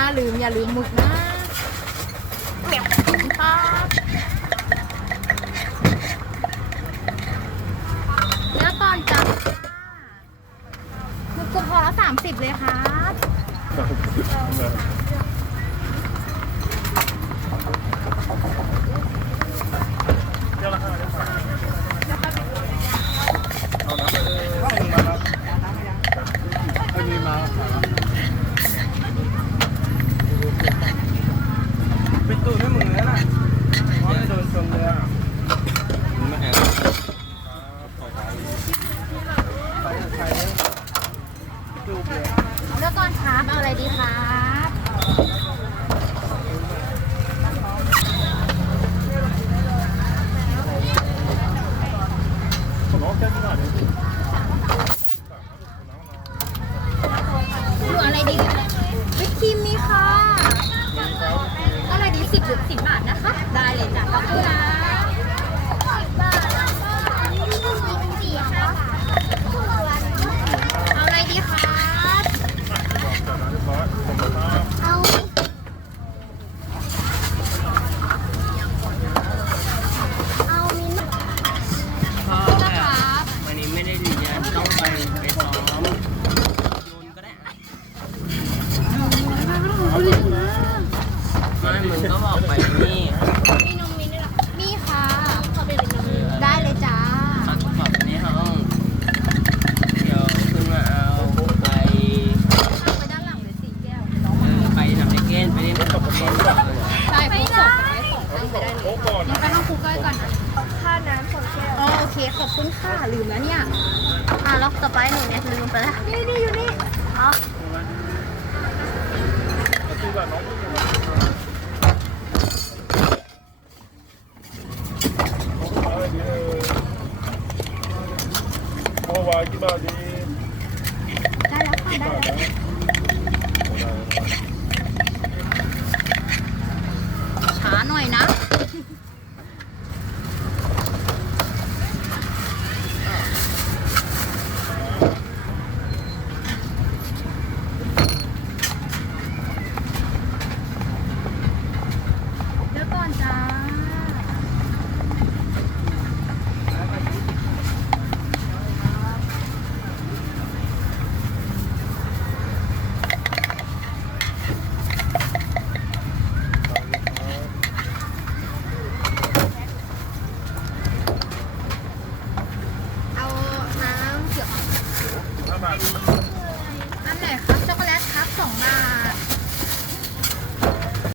ถ้าลืมอย่าลืมหมึกนะขอบคุณครับแล้วตอนจับหมึกกรุบพอละสามสิบเลยครับ เป็นตูดไม่เหมือนนะเพราะโดนชนเลยอะไม่แอบไปกับใคร เนี่ยจูบเลยเลือกก่อนครับเอาอะไรดีครับผมเอาแค่นี้ก่อะไรดีวิปครีมมีค่ะอะไรดีสิบหรือสิบบาทนะคะ ได้เลยจ้ะขอบคุณนะ ไปได้เลยน้อต้องคลุกก้อยก่อนนะค่าน้ำสองแก้วอ๋อโอเคขอบคุณค่าลืมแล้วเนี่ยอ่าล็อกต่อไปหนูเนี่ยลืมไปแล้วนี่นี่อยู่นี่อ๋อโอ้วากี่บาทดี ไหนครับช็อกโกแลตครับสองบา